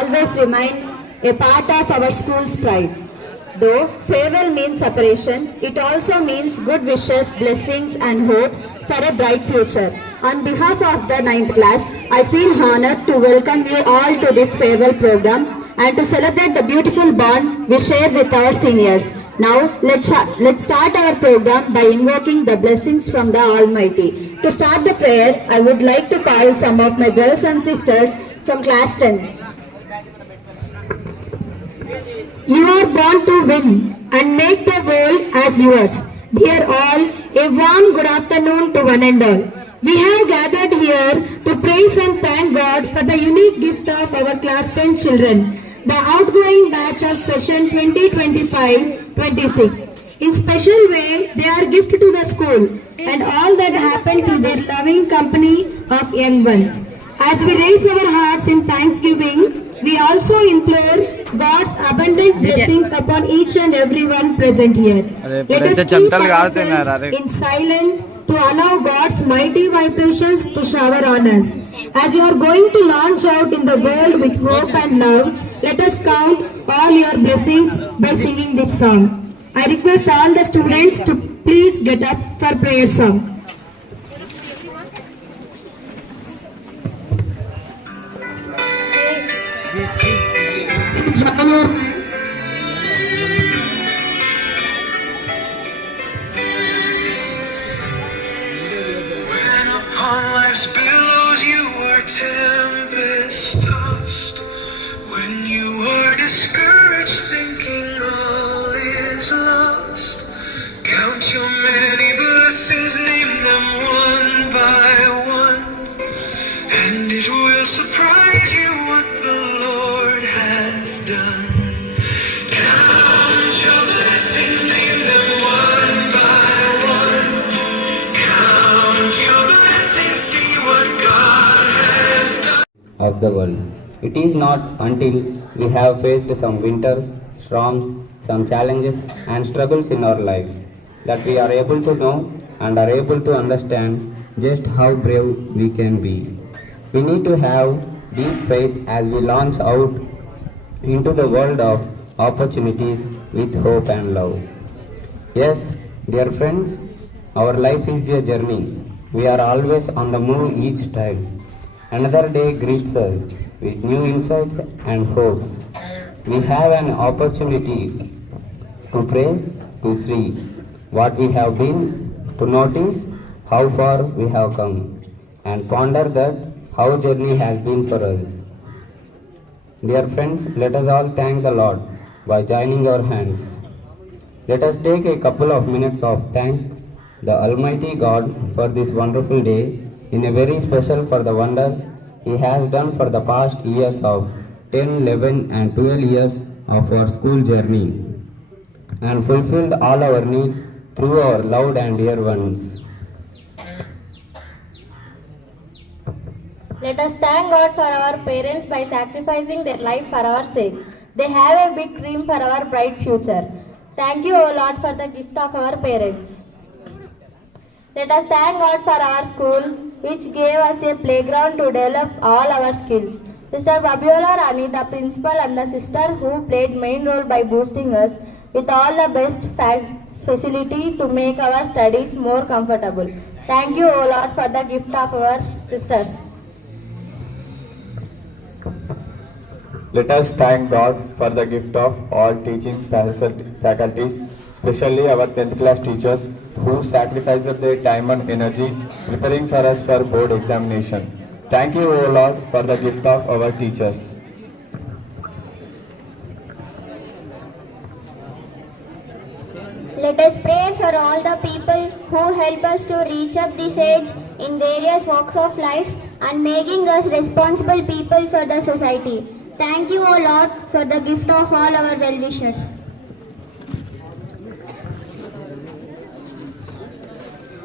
always remain a part of our school's pride. Though farewell means separation, it also means good wishes, blessings and hope for a bright future. On behalf of the 9th class, I feel honored to welcome you all to this farewell program and to celebrate the beautiful bond we share with our seniors. Now, let's start our program by invoking the blessings from the Almighty. To start the prayer, I would like to call some of my brothers and sisters from class 10. You are born to win and make the world as yours. Dear all, a warm good afternoon to one and all. We have gathered here to praise and thank God for the unique gift of our class 10 children, the outgoing batch of session 2025-26. In special way, they are gift to the school and all that happened through their loving company of young ones. As we raise our hearts in thanksgiving, we also implore God's abundant blessings upon each and everyone present here. Let us keep ourselves in silence to allow God's mighty vibrations to shower on us. As you are going to launch out in the world with hope and love, let us count all your blessings by singing this song. I request all the students to please get up for prayer song. When upon life's billows you are tempest tossed, when you are discouraged thinking all is lost, count your many blessings, name them one by one, and it will surprise you what the Lord has done. Count your blessings, name them one by one. Count your blessings, see what God has done. Of the world. It is not until we have faced some winters, storms, some challenges and struggles in our lives that we are able to know and are able to understand just how brave we can be. We need to have deep faith as we launch out into the world of opportunities with hope and love. Yes, dear friends, our life is a journey. We are always on the move each time. Another day greets us with new insights and hopes. We have an opportunity to praise, to see what we have been, to notice how far we have come, and ponder that how journey has been for us. Dear friends, let us all thank the Lord by joining our hands. Let us take a couple of minutes of thank the Almighty God for this wonderful day, in a very special for the wonders He has done for the past years of 10, 11 and 12 years of our school journey, and fulfilled all our needs through our loved and dear ones. Let us thank God for our parents by sacrificing their life for our sake. They have a big dream for our bright future. Thank you, O Lord, for the gift of our parents. Let us thank God for our school, which gave us a playground to develop all our skills. Sister Fabiola Rani, the principal, and the sister who played main role by boosting us with all the best facility to make our studies more comfortable. Thank you, O Lord, for the gift of our sisters. Let us thank God for the gift of all teaching faculties, especially our 10th class teachers who sacrificed their time and energy preparing for us for board examination. Thank you, O Lord, for the gift of our teachers. Let us pray for all the people who help us to reach up this age in various walks of life and making us responsible people for the society. Thank you, O Lord, for the gift of all our well-wishers.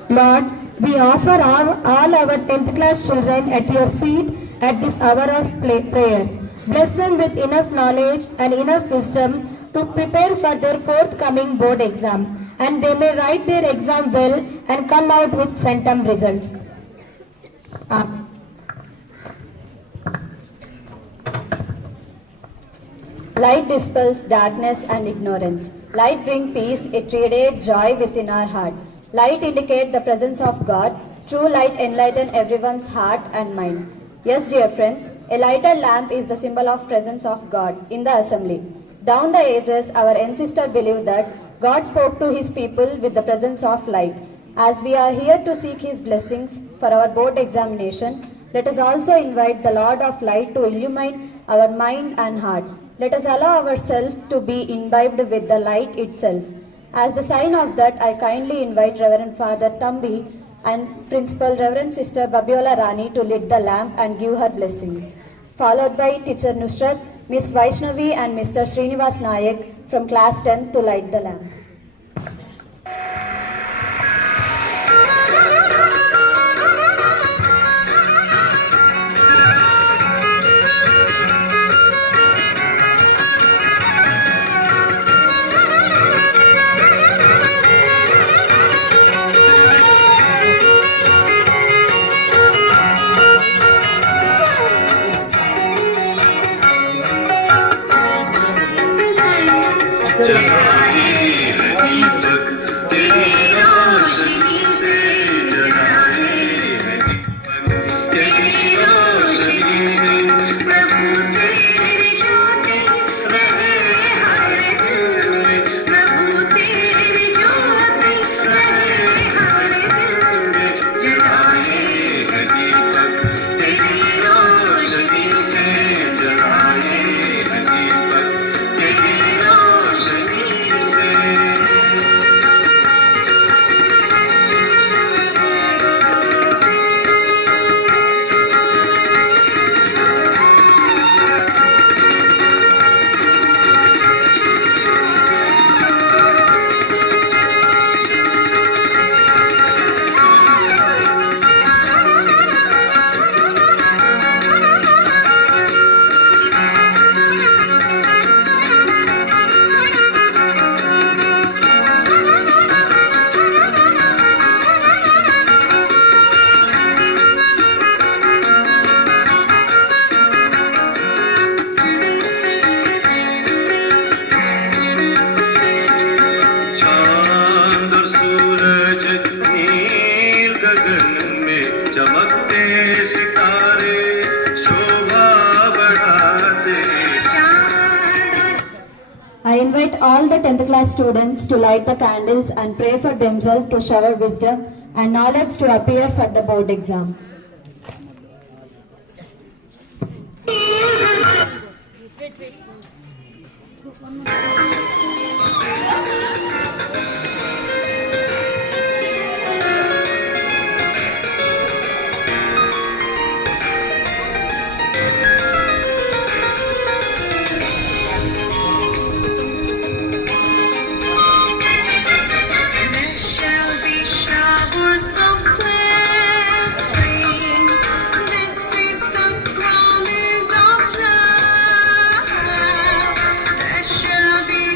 Lord, we offer all our 10th class children at your feet at this hour of prayer. Bless them with enough knowledge and enough wisdom to prepare for their forthcoming board exam, and they may write their exam well and come out with centum results. Amen. Light dispels darkness and ignorance. Light brings peace, it radiates joy within our heart. Light indicates the presence of God. True light enlightens everyone's heart and mind. Yes, dear friends, a lighted lamp is the symbol of presence of God in the assembly. Down the ages, our ancestors believed that God spoke to his people with the presence of light. As we are here to seek his blessings for our board examination, let us also invite the Lord of Light to illumine our mind and heart. Let us allow ourselves to be imbibed with the light itself. As the sign of that, I kindly invite Reverend Father Thambi and Principal Reverend Sister Babiola Rani to lit the lamp and give her blessings, followed by Teacher Nusrat, Miss Vaishnavi and Mr. Srinivas Nayak from class 10 to light the lamp. I invite all the 10th class students to light the candles and pray for themselves to shower wisdom and knowledge to appear for the board exam. Shall be showers of blessing. This is the promise of love. There shall be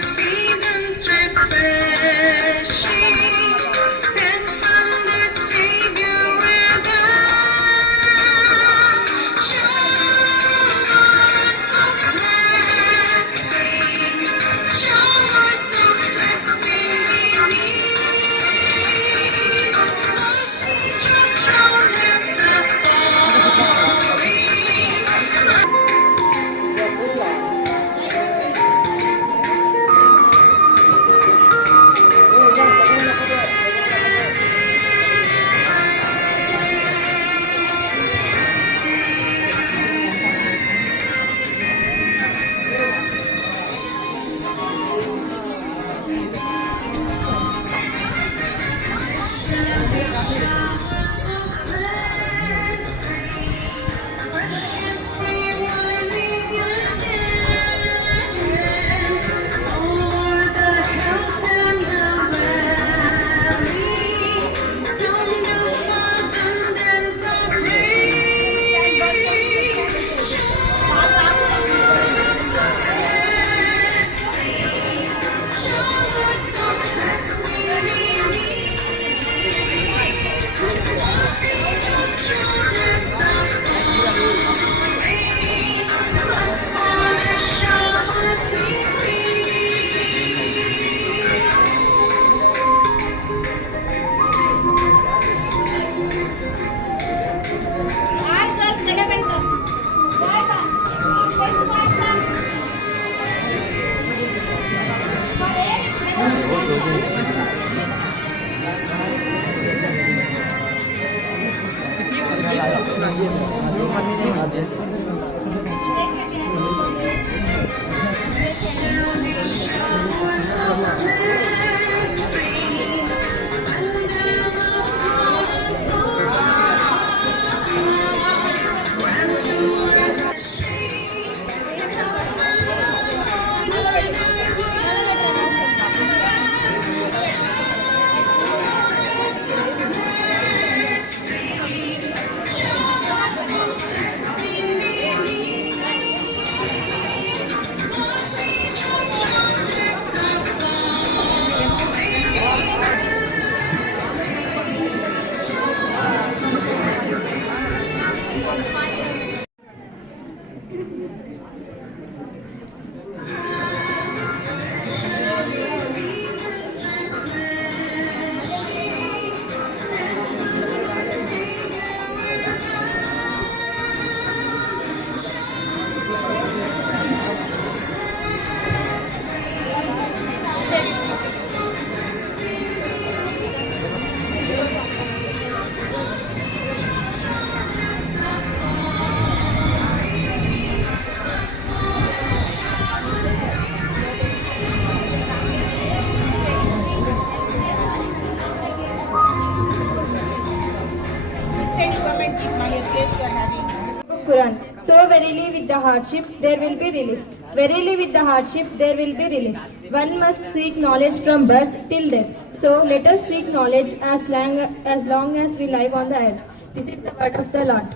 Verily with the hardship there will be relief. Verily with the hardship there will be relief. One must seek knowledge from birth till death. So let us seek knowledge as long as we live on the earth. This is the word of the Lord.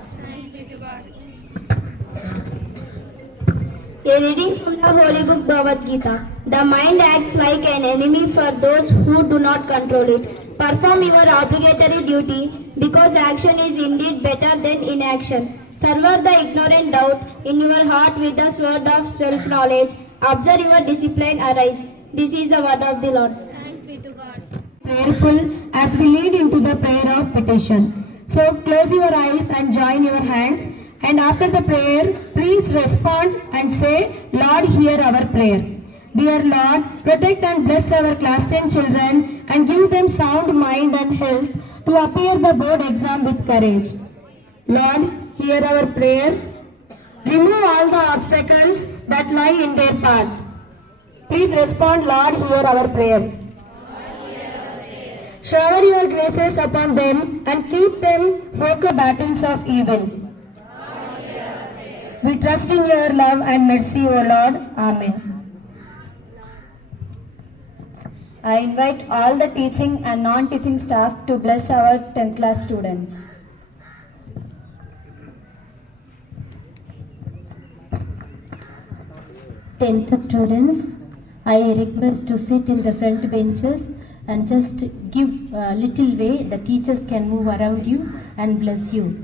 A reading from the Holy Book Bhagavad Gita. The mind acts like an enemy for those who do not control it. Perform your obligatory duty, because action is indeed better than inaction. Sever the ignorant doubt in your heart with the sword of self-knowledge. Observe your discipline arise. This is the word of the Lord. Prayerful as we lead into the prayer of petition. So close your eyes and join your hands. And after the prayer, please respond and say, Lord, hear our prayer. Dear Lord, protect and bless our class 10 children and give them sound mind and health to appear the board exam with courage. Lord, hear our prayer. Remove all the obstacles that lie in their path. Please respond, Lord, hear our prayer. Shower your graces upon them and keep them focused battles of evil. We trust in your love and mercy, O Lord. Amen. I invite all the teaching and non-teaching staff to bless our 10th class students. Tenth students, I request to sit in the front benches and just give a little way. The teachers can move around you and bless you.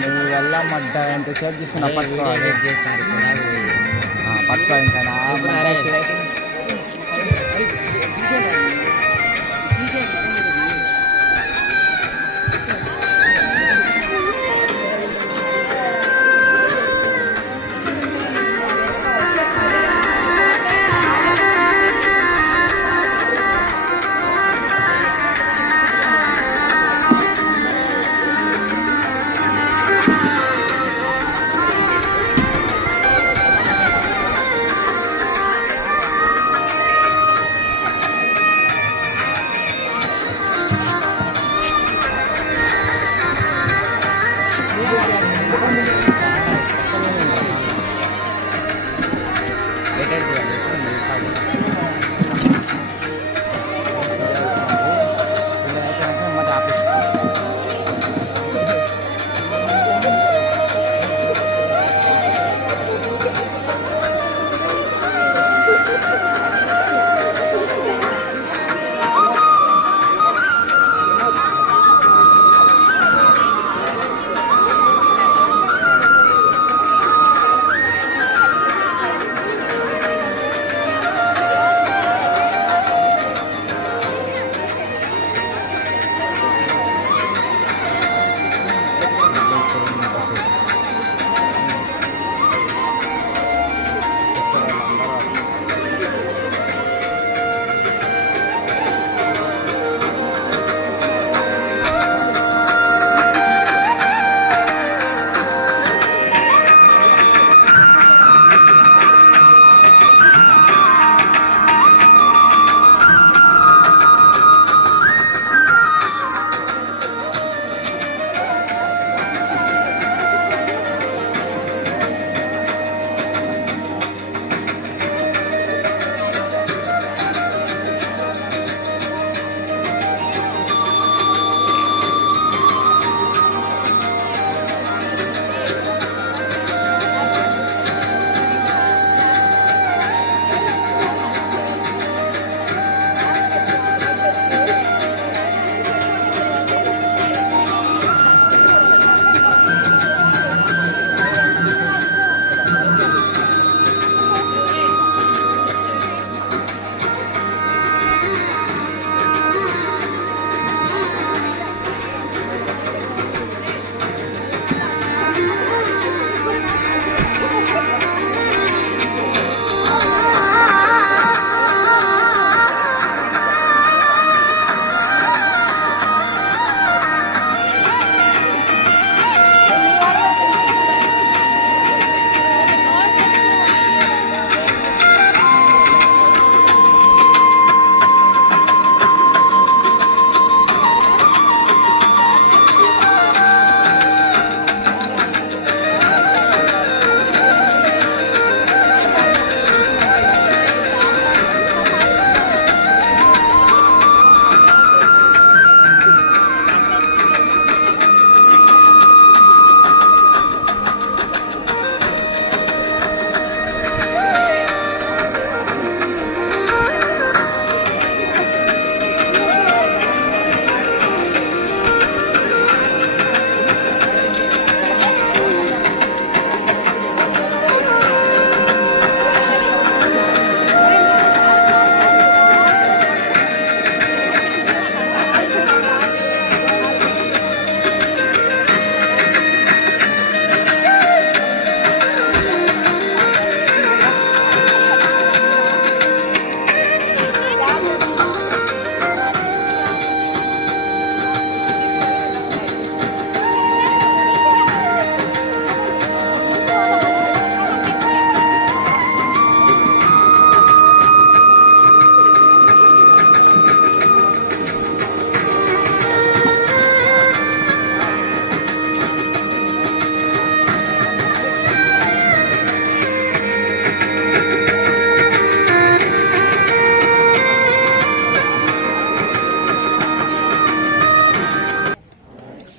నువ్వు వెళ్ళమంట ఎంతసేపు తీసుకున్నా పట్టుకో పట్టుకో ఇంకా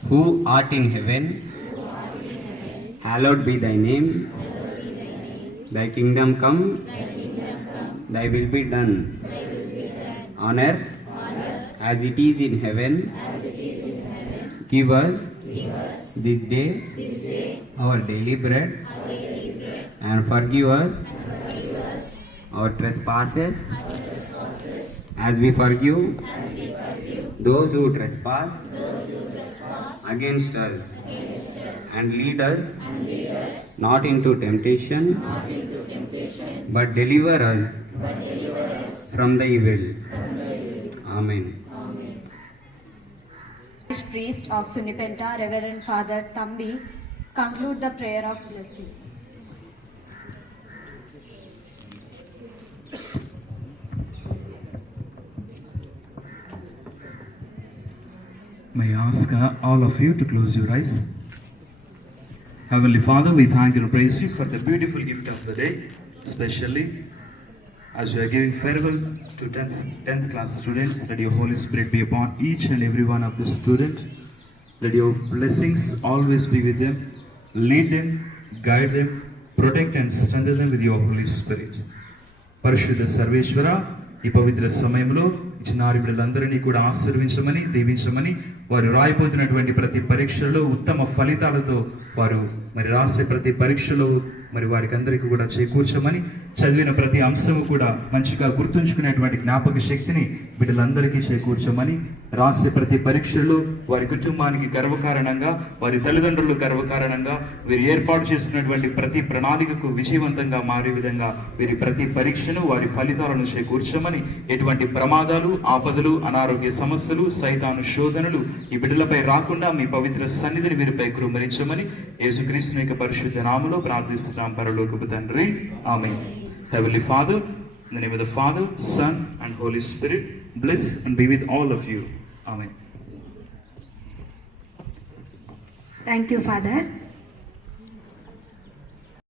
who art in heaven, hallowed be thy name. Thy kingdom come, thy will be done on earth as it is in heaven. Give us this day our daily bread, and forgive us our trespasses as we forgive those who trespass against us. And lead us not into temptation, but deliver us from the evil. Amen. Priest of Sunipenta, Reverend Father Thambi, conclude the prayer of blessing. May I ask all of you to close your eyes. Heavenly Father, we thank and praise you for the beautiful gift of the day, especially as we are giving farewell to 10th class students. Let your Holy Spirit be upon each and every one of the students. Let your blessings always be with them. Lead them, guide them, protect and strengthen them with your Holy Spirit. Parishudha Sarveshwara, ఈ పవిత్ర సమయంలో చిన్నారి బిడ్డలందరినీ కూడా ఆశీర్వించమని, దీవించమని, వారు రాయిపోతున్నటువంటి ప్రతి పరీక్షలో ఉత్తమ ఫలితాలతో వారు మరి రాసే ప్రతి పరీక్షలో మరి వారికి అందరికీ కూడా చేకూర్చమని, చదివిన ప్రతి అంశము కూడా మంచిగా గుర్తుంచుకునేటువంటి జ్ఞాపక శక్తిని బిడ్డలందరికీ చేకూర్చమని, రాసే ప్రతి పరీక్షల్లో వారి కుటుంబానికి గర్వకారణంగా, వారి తల్లిదండ్రులు గర్వకారణంగా, వీరు ఏర్పాటు చేసినటువంటి ప్రతి ప్రణాళికకు విజయవంతంగా మారే విధంగా వీరి ప్రతి పరీక్షను, వారి ఫలితాలను చేకూర్చమని, ఎటువంటి ప్రమాదాలు, ఆపదలు, అనారోగ్య సమస్యలు, సైతాను శోధనలు ఈ బిడ్డలపై రాకుండా మీ పవిత్ర సన్నిధిని వీరిపై కృమరించమని యేసుక్రీస్తు యొక్క పరిశుద్ధ నామములో ప్రార్థిస్తున్నాం పరలోకపు తండ్రి. ఆమేన్. Heavenly Father, in the name of the Father, Son and Holy Spirit, bless and be with all of you. Amen. Thank you, Father.